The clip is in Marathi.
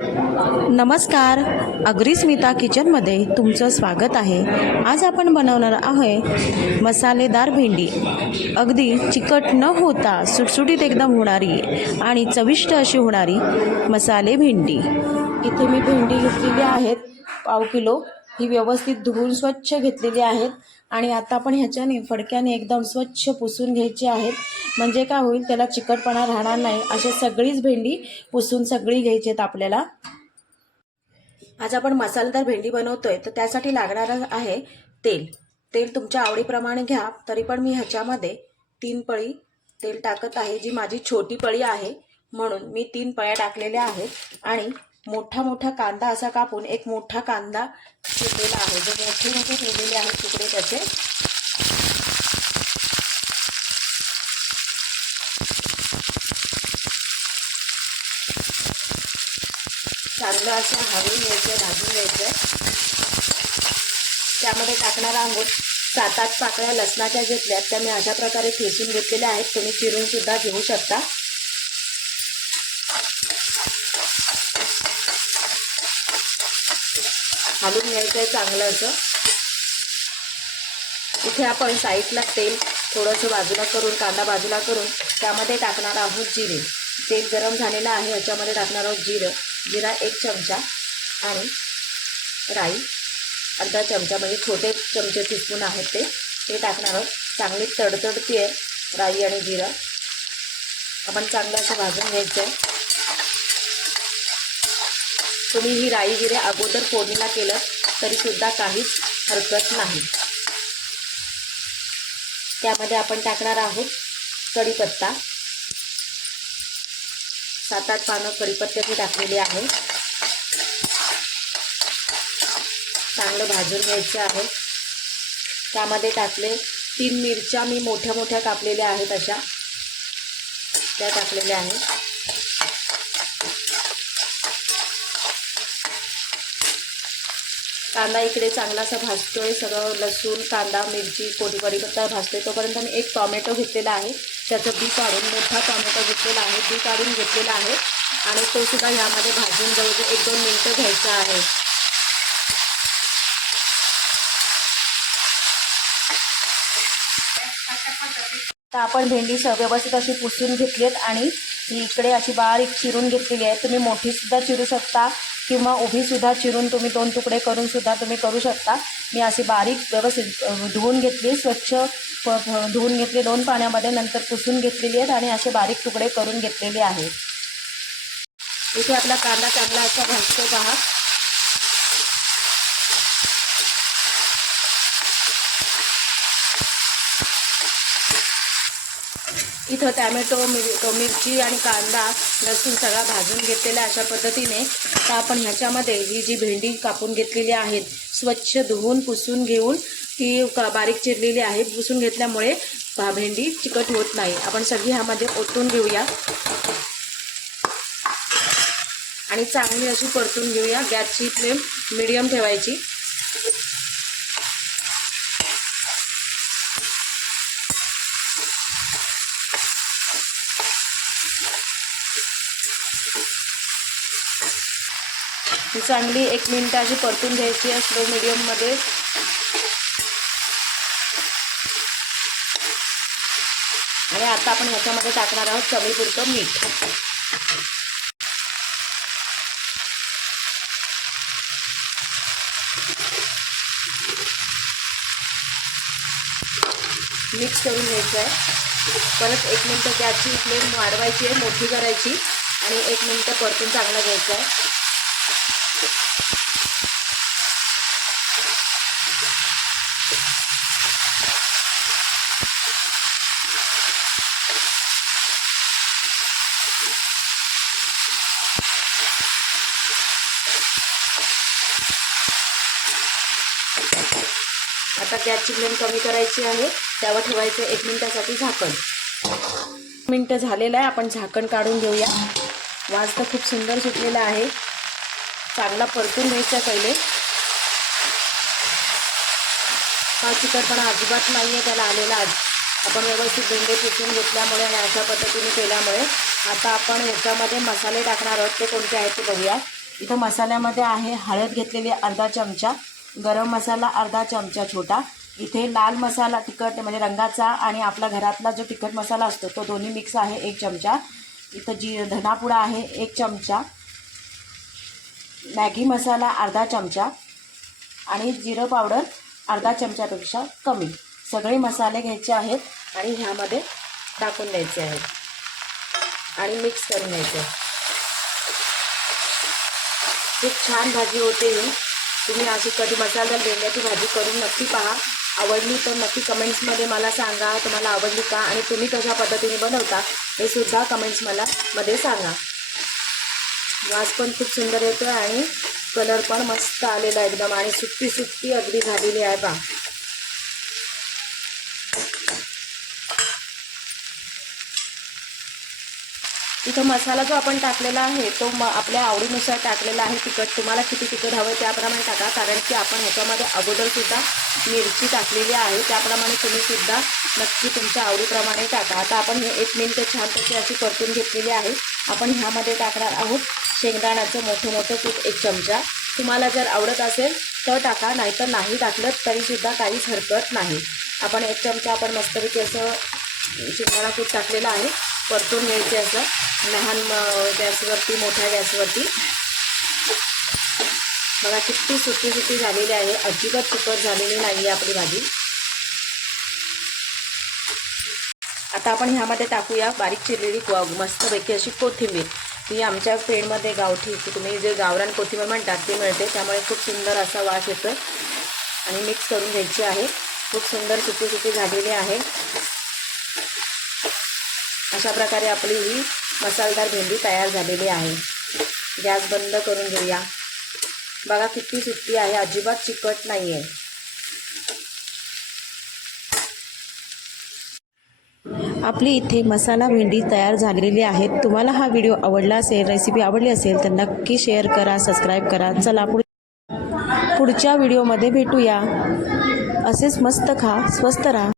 नमस्कार. अग्रिस्मिता किचनमध्ये तुमचं स्वागत आहे. आज आपण बनवणार आहे मसालेदार भेंडी. अगदी चिकट न होता सुटसुटीत एकदम होणारी आणि चविष्ट अशी होणारी मसाले भेंडी. इथे मी भेंडी घेतलेली आहेत. पाव किलो. ही व्यवस्थित धुवून स्वच्छ घेतलेली आहेत. आणि आता आपण ह्याच्याने फडक्याने एकदम स्वच्छ पुसून घ्यायचे आहेत. म्हणजे काय होईल त्याला चिकटपणा राहणार नाही. अशी सगळीच भेंडी पुसून सगळी घ्यायची आहेत आपल्याला. आज आपण मसालेदार भेंडी बनवतोय तर त्यासाठी लागणारं आहे तेल. तेल तुमच्या आवडीप्रमाणे घ्या तरी पण मी ह्याच्यामध्ये तीन पळी तेल टाकत आहे जी माझी छोटी पळी आहे. म्हणून मी तीन पळ्या टाकलेल्या आहेत. आणि मोठा मोठा कांदा असा कापून एक मोठा कांदा चिरलेला आहे. जो मोठे मोठे ठेवलेले आहेत तुकडे त्याचे. चांगलं असं हलवून घ्यायचं भाजून घ्यायचं. त्यामध्ये टाकणार आहोत सात आठ पाकळ्या लसणाच्या घेतल्यात. त्या मी अशा प्रकारे ठेसून घेतलेल्या आहेत. तुम्ही चिरून सुद्धा घेऊ शकता. घालून घ्यायचं आहे चांगलं असं. इथे आपण साईडला तेल थोडंसं बाजूला करून कांदा बाजूला करून त्यामध्ये टाकणार आहोत जिरे. तेल गरम झालेलं आहे ह्याच्यामध्ये टाकणार आहोत जिरं. जिरा एक चमचा आणि राई अर्धा चमचा म्हणजे छोटे चमचे टीस्पून आहेत ते. ते टाकणार आहोत. चांगली तडतडती आहे राई आणि जिरं. आपण चांगलं असं भाजून घ्यायचं आहे तुम्ही ही राई जिरे अगोदर फोडणीला केलं तरीसुद्धा काहीच हरकत नाही. त्यामध्ये आपण टाकणार आहोत कढीपत्ता. सात आठ पानं कढीपत्त्याची टाकलेली आहे. चांगलं भाजून घ्यायचं आहे. त्यामध्ये टाकले तीन मिरच्या मी मोठ्या मोठ्या कापलेल्या आहेत अशा. त्या टाकलेल्या आहेत. कांदा इकडे चांगला असा भाजतो भाजतोय सगळं लसूण कांदा मिरची कोडी कढीपत्ता भाजतोय. तोपर्यंत मी एक टॉमॅटो घेतलेला आहे. त्याचं बी काढून मोठा टॉमॅटो घेतलेला आहे बी काढून घेतलेला आहे. आणि तो सुद्धा ह्यामध्ये भाजून जवळजवळ एक दोन मिनटं घ्यायचा आहे. तर आपण भेंडी व्यवस्थित अशी पुसून घेतली आहेत आणि ही इकडे अशी बारीक चिरून घेतलेली आहे. तुम्ही मोठीसुद्धा चिरू शकता. किंवा उभीसुद्धा चिरून तुम्ही दोन तुकडे करूनसुद्धा तुम्ही करू शकता. मी अशी बारीक व्यवस्थित धुवून घेतली स्वच्छ प- धुवून घेतली दोन पाण्यामध्ये नंतर पुसून घेतलेली आहेत आणि असे बारीक तुकडे करून घेतलेले आहेत. इथे आपला कांदा चांगला असा भाजतो पहा. इथं टॅमॅटो मिर मिरची आणि कांदा लसूण सगळा भाजून घेतलेला अशा पद्धतीने. तर आपण ह्याच्यामध्ये ही जी भेंडी कापून घेतलेली आहेत स्वच्छ धुवून पुसून घेऊन ती का बारीक चिरलेली आहे. पुसून घेतल्यामुळे भा- भेंडी चिकट होत नाही. आपण सगळी ह्यामध्ये ओतून घेऊया. आणि चांगली अशी परतून घेऊया. गॅसची फ्लेम मिडियम ठेवायची. ही चांगली एक मिनिट अशी परतून घ्यायची आहे स्लो मिडियममध्ये आणि आता आपण ह्याच्यामध्ये टाकणार आहोत चवीपुरतं मीठ. मिक्स करून घ्यायचं आहे. परत एक मिनटं गॅसची फ्लेम वाढवायची आहे मोठी करायची. आणि एक मिनटं परतून चांगलं घ्यायचं आहे. आता गॅसची फ्लेम कमी करायची आहे. त्यावर ठेवायचं एक मिनिटासाठी झाकण. मिनटं झालेलं आहे. आपण झाकण काढून घेऊया. वास तर खूप सुंदर सुटलेला आहे. चांगला परतून घ्यायचा पहिले. हा चिकटपणा अजिबात नाही आहे त्याला आलेला आज आपण व्यवस्थित भेंडे पुसून घेतल्यामुळे आणि अशा पद्धतीने केल्यामुळे आता आपण ह्याच्यामध्ये मसाले टाकणार आहोत. ते कोणते आहेत ते बघूया. इथं मसाल्यामध्ये आहे हळद घेतलेली अर्धा चमचा गरम मसाला अर्धा चमचा छोटा. इथे लाल मसाला तिखट म्हणजे रंगाचा आणि आपला घरातला जो तिखट मसाला असतो तो दोन्ही मिक्स आहे एक चमचा. इथं जी धनापुडा आहे एक चमचा. मॅगी मसाला अर्धा चमचा. आणि जिरं पावडर अर्धा चमच्यापेक्षा कमी. सगळे मसाले घ्यायचे आहेत आणि ह्यामध्ये टाकून द्यायचे आहेत. आणि मिक्स करून घ्यायचे खूप छान भाजी होते ही. तुम्ही अशी कधी मसाला भेंड्याची भाजी करून नक्की पहा. आवडली तर नक्की कमेंट्समध्ये मला सांगा तुम्हाला आवडली का आणि तुम्ही कशा पद्धतीने बनवता हे सुद्धा कमेंट्स मला मध्ये सांगा. वास पण खूप सुंदर येतो आणि कलर पण मस्त आलेला एकदम आणि सुट्टी सुट्टी अगदी झालेली आहे पा इथं मसाला जो आपण टाकलेला आहे तो म आपल्या आवडीनुसार टाकलेला आहे तिखट. तुम्हाला किती तिखट हवं त्याप्रमाणे टाका कारण की आपण ह्याच्यामध्ये अगोदरसुद्धा मिरची टाकलेली आहे. त्याप्रमाणे तुम्हीसुद्धा नक्की तुमच्या आवडीप्रमाणे टाका. आता आपण हे एक मिनिट छानपैकी अशी परतून घेतलेली आहे. आपण ह्यामध्ये टाकणार आहोत शेंगदाण्याचं मोठं मोठं कूट एक चमचा. तुम्हाला जर आवडत असेल तर टाका नाहीतर नाही टाकलं तरीसुद्धा काहीच हरकत नाही. आपण एक चमचा आपण मस्तपैकी असं शेंगदाणा कूट टाकलेलं आहे. परतून घ्यायचे असं. लहान गॅसवरती मोठ्या गॅसवरती. बघा किती सुट्टी सुट्टी झालेली आहे. अजिबात सुकट झालेली नाही आहे आपली भाजी. आता आपण ह्यामध्ये टाकूया बारीक चिरलेली मस्तपैकी अशी कोथिंबीर. ती आमच्या पेडमध्ये गावठी की तुम्ही जे गावरान कोथिंबीर म्हणतात ती मिळते. त्यामुळे खूप सुंदर असा वास येतो आणि मिक्स करून घ्यायची आहे. खूप सुंदर सुकी सुकी झालेली आहे. अशा प्रकारे आपली ही मसालदार भेंडी तयार झालेली आहे. गॅस बंद करून घेऊया. बघा किती सुट्टी आहे. अजिबात चिकट नाही आहे आपली इथे मसाला भेंडी तयार झालेली आहे. तुम्हाला हा व्हिडिओ आवडला असेल रेसिपी आवडली असेल तर नक्की शेअर करा सबस्क्राईब करा. चला पुढ पुढच्या व्हिडिओमध्ये भेटूया. असेच मस्त खा स्वस्त राहा.